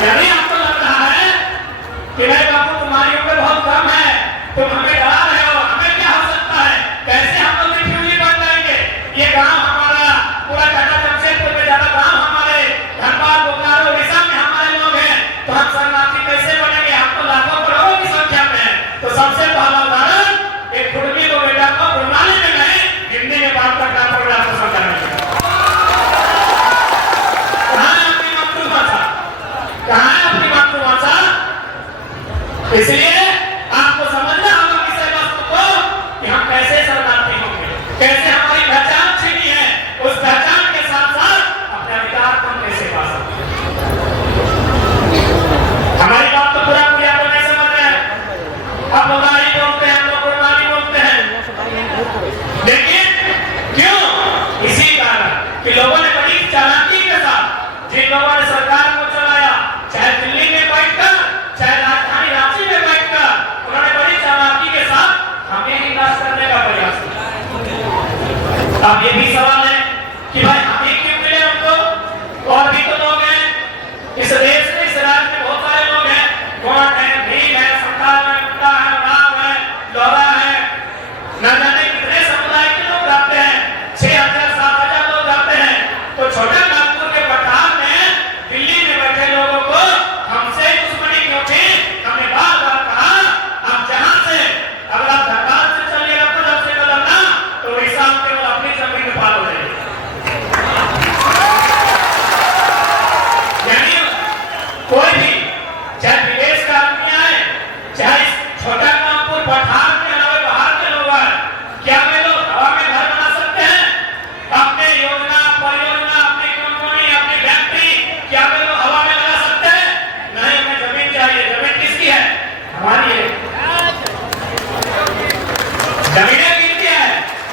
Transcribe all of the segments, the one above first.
यानी आपको लग रहा है कि मेरे बापू तुम्हारी उम्र बहुत कम है, तुम हमें डरा रहे हो, हमें क्या हो सकता है, कैसे हम लोग रिफ्यूजी बन जाएंगे, ये गांव हमारा पूरा टाटा जमशेदपुर में ज्यादा गांव हमारे धनबाद बोकारो उड़ीसा में हमारे लोग हैं, तो हम शरणार्थी कैसे बनेंगे, हम तो लाखों करोड़ों की संख्या में हैं। तो सबसे पहला उदाहरण एक कुर्मी को बेटा को प्रणाली में गए हिंदी में बात करना पड़ रहा है समझाने में। कहाँ है अपनी मातृभाषा, कहाँ है अपनी मातृभाषा? इसलिए आपको समझना होगा किसी वस्तु को कि हम कैसे शरणार्थी होंगे, कैसे हमारी पहचान छिपी है, उस पहचान के साथ साथ अपने अधिकार को हम कैसे पा सकते हैं। हमारी बात तो पूरा पूरी आप नहीं समझ रहे हैं, आप लोग गाड़ी बोलते हैं, हम लोग कुर्बानी बोलते हैं, लेकिन क्यों? इसी कारण कि लोगों ने बड़ी चालाकी के साथ, जिन लोगों ने सरकार को चलाया, चाहे दिल्ली में बैठकर, चाहे राजधानी रांची में बैठकर, उन्होंने बड़ी चालाकी के साथ हमें ही नाश करने का प्रयास किया। अब ये भी सवाल है कि भाई हम ही क्यों मिले उनको, और भी तो लोग हैं इस देश में, इस राज्य में बहुत सारे लोग हैं, कौन है, भील है, संताल है, मुंडा है, उराव है, लोरा है, न जाने कितने समुदाय के लोग रहते हैं, 6,000 7,000 लोग रहते हैं। तो छोटा नागपुर के पठार में दिल्ली में बैठे लोगों को हमसे दुश्मनी क्यों थी? हमने बार बार कहा आप जहां से अगर आप धनबाद से चलिएगा तो जब से बदलना तो उड़ीसा केवल अपनी जमीन में पाल हो जाएगी। यानी कोई भी चाहे विदेश का आदमी आए, चाहे छोटा नागपुर पठार के अलावा बाहर के लोग आए, क्या वे लोग हवा में घर बना सकते हैं? अपने योजना परियोजना, अपनी कंपनी, अपनी फैक्ट्री, क्या वे लोग हवा में लगा सकते हैं? नहीं, हमें जमीन चाहिए। जमीन किसकी है? हमारी है। जमीनें किसकी है?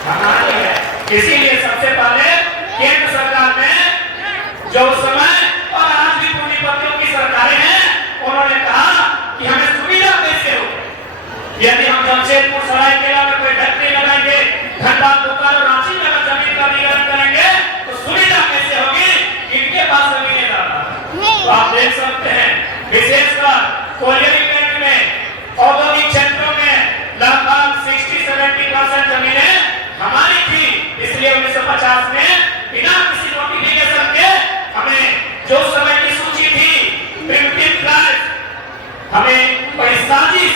हमारी है। इसीलिए सबसे पहले केंद्र सरकार ने जो उस समय और आज भी पूंजीपतियों की सरकारें हैं, उन्होंने कहा कि हमें सुविधा कैसे हो, यदि हम जमशेदपुर सरायकेला में कोई फैक्ट्री लगाएंगे, धनबाद बोकारो रांची में अगर जमीन का अधिग्रहण करेंगे तो सुविधा कैसे होगी? इनके पास जमीनें ज्यादा है। तो आप देख सकते हैं विशेषकर कोयले बेल्ट में, औद्योगिक क्षेत्रों में लगभग 60-70% जमीनें हमारी थी। इसलिए 1950 में बिना किसी नोटिफिकेशन के हमें जो समय की सूची थी प्रिमिटिव ट्राइब्स, हमें कोई साजिश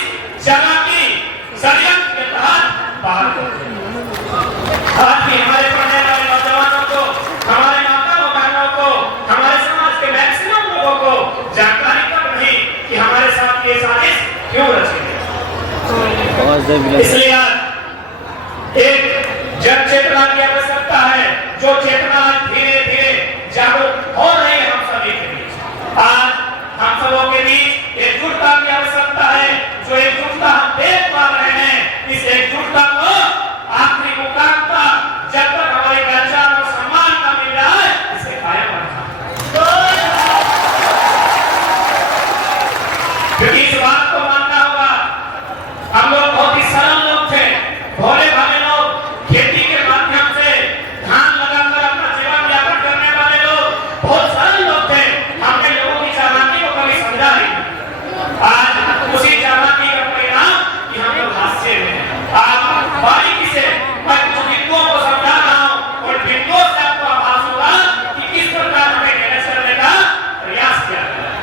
चालाकी षड्यंत्र के तहत बाहर कर दिया। आज भी हमारे पढ़ने वाले नौजवानों को, हमारे माताओं बहनों को, हमारे समाज के मैक्सिमम लोगों को जानकारी तक नहीं कि हमारे साथ ये साजिश क्यों रची है। इसलिए आज एक जन चेतना की आवश्यकता है, जो चेतना धीरे धीरे जागरूक हो रही है हम सभी के बीच। आज हम सबों के बीच एकजुटता की आवश्यकता है, जो एकजुटता हम देख पा रहे हैं, इस एकजुटता को आखिरी मुकाम तक जब तक हमारी पहचान और सम्मान न मिल रहा है, इसे कायम रखना। क्योंकि इस बात को मानना होगा, हम लोग बहुत ही सरल लोग थे, भोले भाले लोग, खेती के माध्यम से धान लगाकर अपना जीवन यापन करने वाले लोग, बहुत सरल लोग थे। हमने लोगों की चालाकी को कभी समझा नहीं। आज उसी चालाकी का परिणाम कि हम लोग हास्य में हैं। आज बारीकी से मैं कुछ बिंदुओं को समझा रहा हूँ और बिंदुओं से आपको आभास होगा कि किस प्रकार हमें मैनेज करने का प्रयास किया गया है।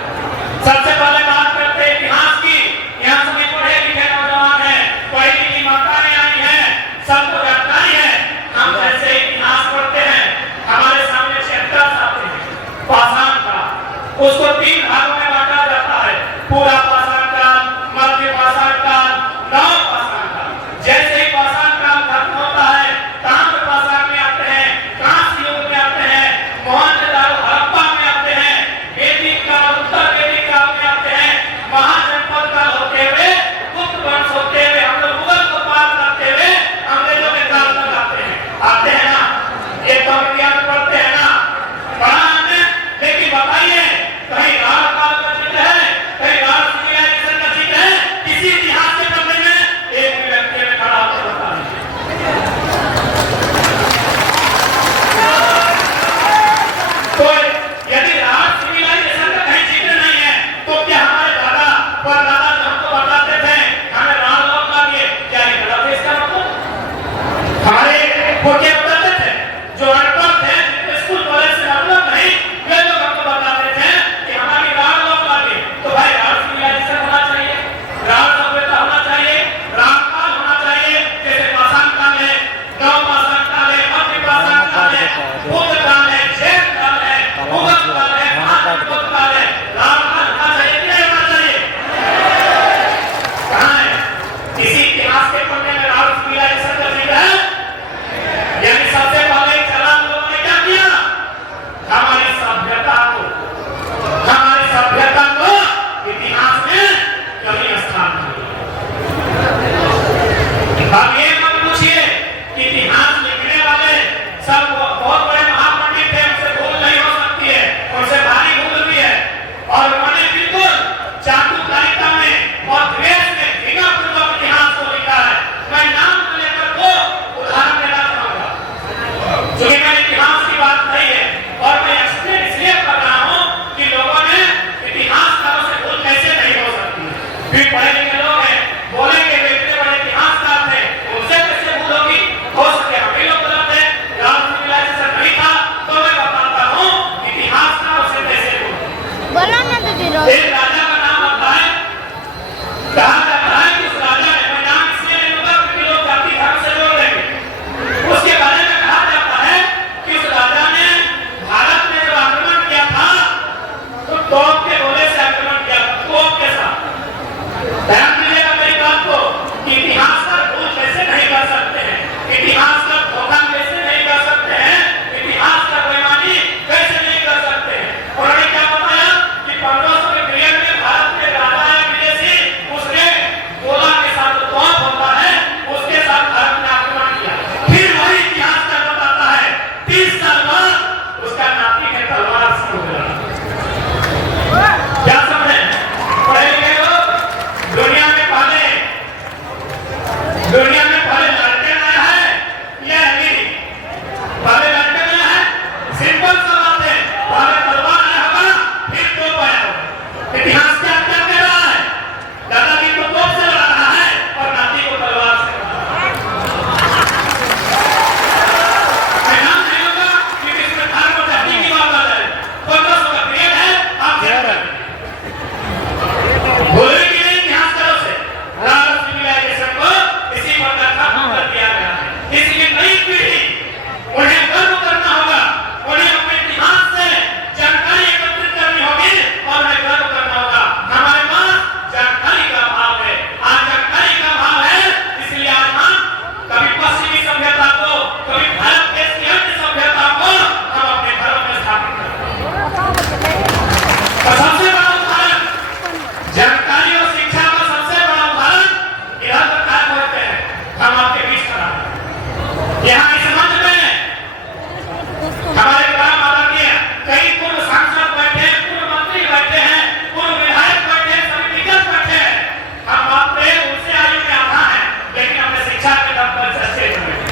सबसे पहले बात करते हैं इतिहास की। यहाँ सभी पढ़े लिखे नौजवान हैं, पढ़ी लिखी माताएं आई हैं, सबको जानकारी है। हम जैसे इतिहास पढ़ते हैं, हमारे सामने चैप्टर्स आते हैं पाषाण काल, उसको 3 भागों में बांटा जाता है, पूरा पाषाण काल, मध्य पाषाण काल, नव पाषाण काल। जैसे ही पाषाण काल खत्म होता है, ताम्र पाषाण में आते हैं, कांस्य युग में आते हैं, मोहनजोदड़ो हड़प्पा में आते हैं, वैदिक काल, उत्तर वैदिक काल में आते हैं, महाजनपद काल होते हुए, गुप्त वंश होते हुए, हम लोग मुगल को पार करते हुए अंग्रेजों के काल तक आते हैं ना। ये तो हम इतिहास पढ़ते हैं ना, पढ़ा हमने। लेकिन बताइए, कहीं लाल काल का जिक्र है, कहीं लाल एक राजा का नाम आता है, कहा जाता है कि उस राजा ने, मैं नाम इसलिए नहीं लूंगा क्योंकि लोग जाति धर्म से जोड़ देंगे, उसके बारे में कहा जाता है कि उस राजा ने भारत में जब आक्रमण किया था तो तोप के गोले से आक्रमण किया, तोप के साथ। ध्यान दीजिएगा मेरी बात को कि इतिहास का भूल कैसे नहीं कर सकते हैं, इतिहास का धोखा कैसे नहीं कर सकते हैं, इतिहास का बेईमानी कैसे नहीं कर सकते हैं। उन्होंने क्या बताया कि 1500 के पीरियड में भारत के राजा या विदेशी उसने गोला के साथ तोप होता है उसके साथ भारत में आक्रमण किया। फिर वही इतिहास का बताता है 30 साल बाद उसका नाती ने तलवार से उड़ा। क्या समझे पढ़े लिखे लोग? दुनिया में पहले लड़के आया है या अमीरी? पहले लड़के आया है, सिंपल सा बात है, पहले तलवार आया होगा फिर तोप आया होगा। इतिहास क्या क्या कह रहा है? दादाजी को तोप से लड़ा रहा है और नाती को तलवार से लड़ा रहा है। मैं नाम नहीं लूंगा क्योंकि इसमें धर्म और जाति की बात आ जाए। 1500 का पीरियड है, आप चेक कर भूले कि नहीं इतिहास करो से सिविलाइजेशन को इसी प्रकार खत्म कर दिया गया है। इसलिए नई पीढ़ी उन्हें गर्व करना होगा, उन्हें अपने इतिहास से जानकारी एकत्रित करनी होगी और उन्हें गर्व करना होगा। हमारे पास जानकारी का अभाव है, आज जानकारी का अभाव है, इसलिए आज हम कभी पश्चिमी सभ्यता को, कभी भारत देश की अन्य सभ्यता को हम अपने घरों में स्थापित करते हैं। और सबसे बड़ा उदाहरण जानकारी और शिक्षा का सबसे बड़ा उदाहरण इधर तक आए होते हैं, हम आपके बीच खड़ा हैं। यहाँ इस मंच में हमारे ग्राम आदरणीय कई पूर्व सांसद बैठे हैं, पूर्व मंत्री बैठे हैं, पूर्व विधायक बैठे हैं, समितिगत बैठे हैं। हम मात्र उनसे आयु में आधा है लेकिन हमने शिक्षा के दम पर चर्चे कर रहे हैं।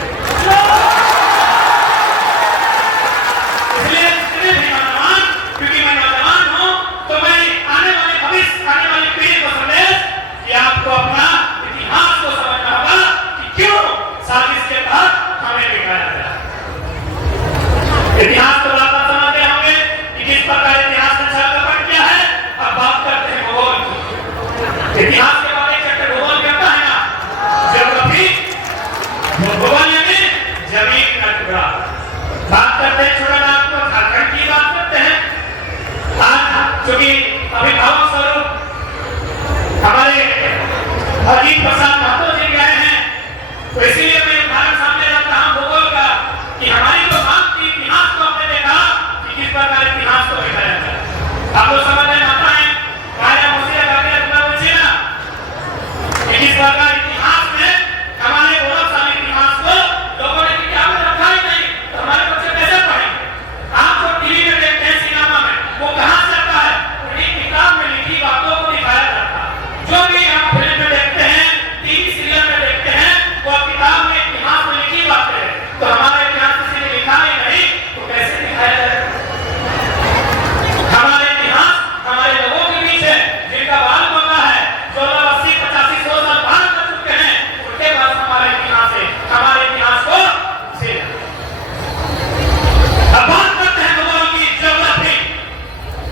इसलिए जितने भी नौजवान, क्योंकि मैं नौजवान हूँ तो मैं आने वाले भविष्य, आने वाली पीढ़ी को संदेश कि आपको अपना इतिहास को समझना होगा कि क्यों साजिश के तहत हमें बिगाड़ा गया। इतिहास को लाता समझते होंगे कि किस प्रकार इतिहास ने छल कपट किया है। अब बात करते हैं भूगोल की। इतिहास के बाद एक चैप्टर भूगोल कहता है ना, ज्योग्राफी, भूगोल यानी जमीन का टुकड़ा। बात करते हैं छोटा नाम को, झारखंड की बात करते हैं। आज चूंकि अभिभावक स्वरूप हमारे अजीत प्रसाद महतो जी गए हैं तो इसीलिए मैं उदाहरण सामने रखता हूं भूगोल का कि हमारी जो बात थी इतिहास को हमने देखा कि किस प्रकार इतिहास को देखा जाता है। आप लोग समझ में आता है कार्य मुझे करके अपना पूछिए ना कि किस प्रकार इतिहास में हमारे गौरवशाली इतिहास को लोगों ने किताब में रखा ही नहीं तो हमारे बच्चे कैसे पढ़ेंगे? आप जो टीवी में देखते हैं, सिनेमा में, वो कहां से आता है? उन्हीं किताब में लिखी बातों को दिखाया जाता है। जो भी आप फिल्म में देखते हैं, टीवी सीरियल में देखते हैं, वो किताब में इतिहास में लिखी बातें हैं। तो हमारा इतिहास किसी ने लिखा ही नहीं तो कैसे दिखाया जाए? हमारे इतिहास हमारे लोगों के बीच है जिनका बाल बंगा है, जो लोग 80, 85, 100 साल बाहर कर चुके हैं, उनके पास हमारा इतिहास है। हमारे इतिहास को से अब बात करते हैं भूगोल की, ज्योग्राफी।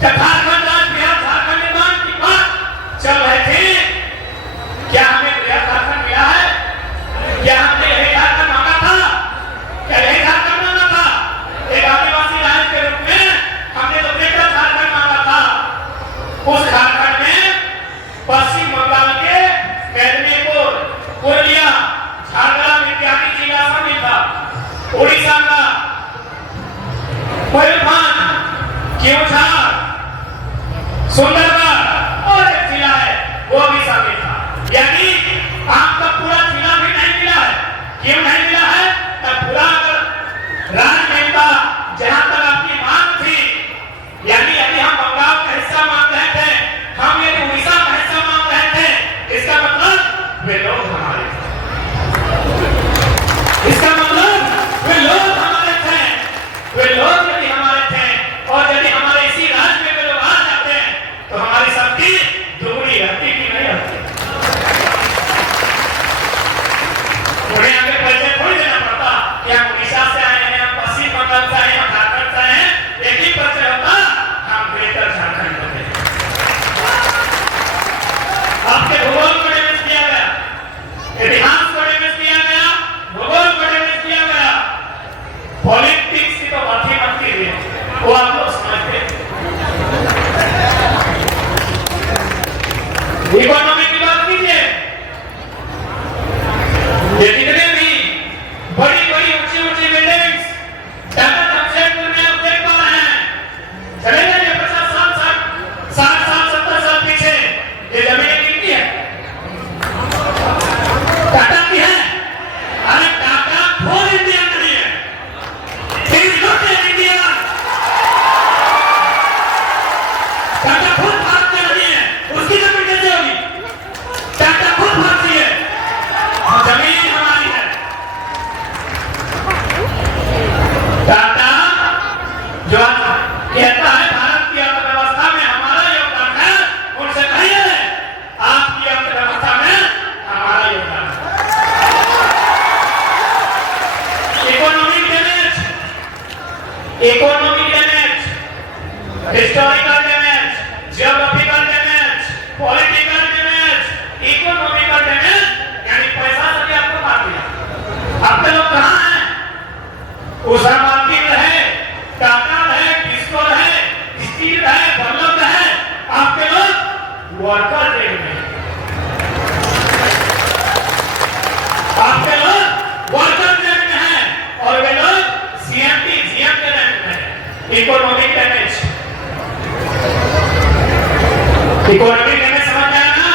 जब झारखंड राज्य बिहार झारखंड निर्माण की बात चल रही थी, क्या हमें बिहार झारखंड मिला है? क्या हमने यही झारखंड मांगा था? क्या यही झारखंड मांगा था? एक आदिवासी राज्य के रूप में हमने तो बेटा झारखंड मांगा था। उस झारखंड में पश्चिम बंगाल के मेदिनीपुर, पुरुलिया, झारग्राम इत्यादि जिला शामिल था। उड़ीसा का मयूरभंज, केवझर, सुंदरगढ़ और एक जिला है वो भी शामिल था। यानी आपका पूरा जिला भी नहीं मिला है। क्यों नहीं मिला है? तब पूरा अगर राजनेता जहां तक आपकी मांग थी, यानी यदि हम बंगाल का हिस्सा मांग रहे थे इकोनॉमी की बात कीजिए, ये जितने भी बड़ी बड़ी ऊंची ऊंची बिल्डिंग्स टाटा जमशेदपुर में आप देख पा रहे हैं, चले जाइए 50 साल 60 साल 70 साल पीछे, ये जमीनें कितनी है? टाटा की है। अरे टाटा फोर इंडिया नहीं है, इंडिया टाटा खुद भारत में नहीं है, उसकी जमीन कैसे होगी? टाटा खुद भारतीय है, जमीन हमारी है। टाटा जो कहता है भारत की अर्थव्यवस्था में हमारा योगदान है, उनसे कहिए आपकी अर्थव्यवस्था में हमारा योगदान है। Economic damage, historical damage, geographical damage, political damage, economical damage, यानी पैसा से भी आपको मार दिया। आपके लोग कहाँ हैं? उषा मार्केट है, टाटा है, डिस्को है, स्टील है, बर्लर है, आपके लोग वर्कर ट्रेड में, आपके लोग वर्कर ट्रेड में हैं और वे लोग सीएमटी जीएम के रैंक में हैं। इकोनॉमिक डैमेज, इकोनॉमिक डैमेज समझ आया ना?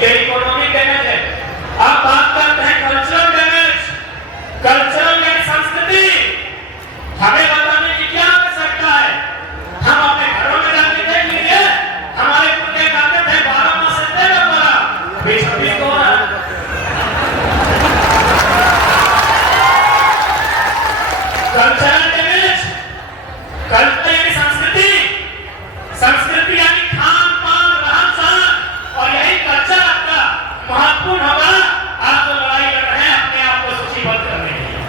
ये इकोनॉमिक डैमेज है। आप बात करते हैं कल्चरल डैमेज, कल्चरल यानी संस्कृति। हमें बताने की क्या आवश्यकता है? हम अपने घरों में जाके देख लीजिए, हमारे पुरखे गाते थे 12 माह से 13 12 20 को रहा। कल्चरल डैमेज, कल्चर यानी संस्कृति, संस्कृति यानी खान पान रहन सहन, और यही कल्चर आपका महत्वपूर्ण होगा। आप जो लड़ाई लड़ रहे हैं अपने आप को सूचीबद्ध करने के लिए,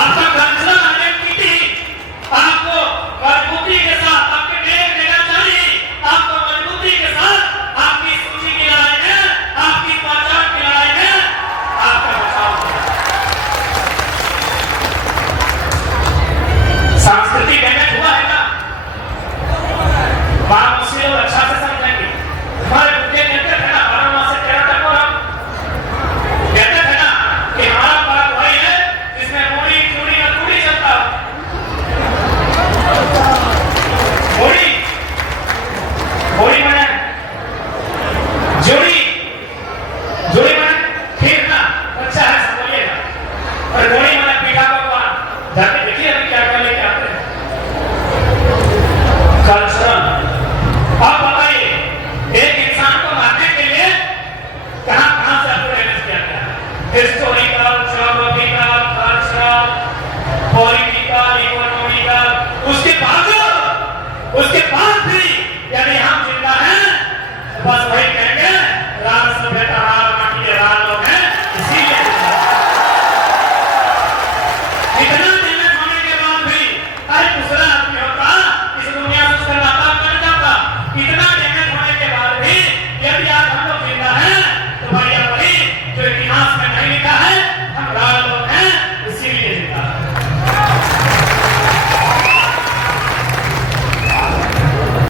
आपका कल्चरल आइडेंटिटी आपको मजबूती के साथ, आपके नेक निगाहदारी आपको मजबूती के साथ आपकी सूची की लड़ाई में, आपकी पहचान की लड़ाई में आपका बचाव करेगा। सांस्कृतिक डैमेज हुआ है ना? बात मुझसे लोग अच्छा से समझेंगे। हमारे बुद्धिया कहते थे ना 12 माह से 13 तक और हम कहते थे ना कि हमारा बात वही है जिसमें मूड़ी चूड़ी और पूड़ी चलता हो। मूड़ी बने जोड़ी, जोड़ी बने फिर ना अच्छा है समझिएगा, और गोली बने पीठा पकवान। जाके देखिए अभी क्या क्या लेके आते हैं। कल्चरल, आप बताइए एक इंसान को मारने के लिए कहां से आपको डैमेज किया गया है? Historical, geographical, cultural, political, economical, उसके बाद भी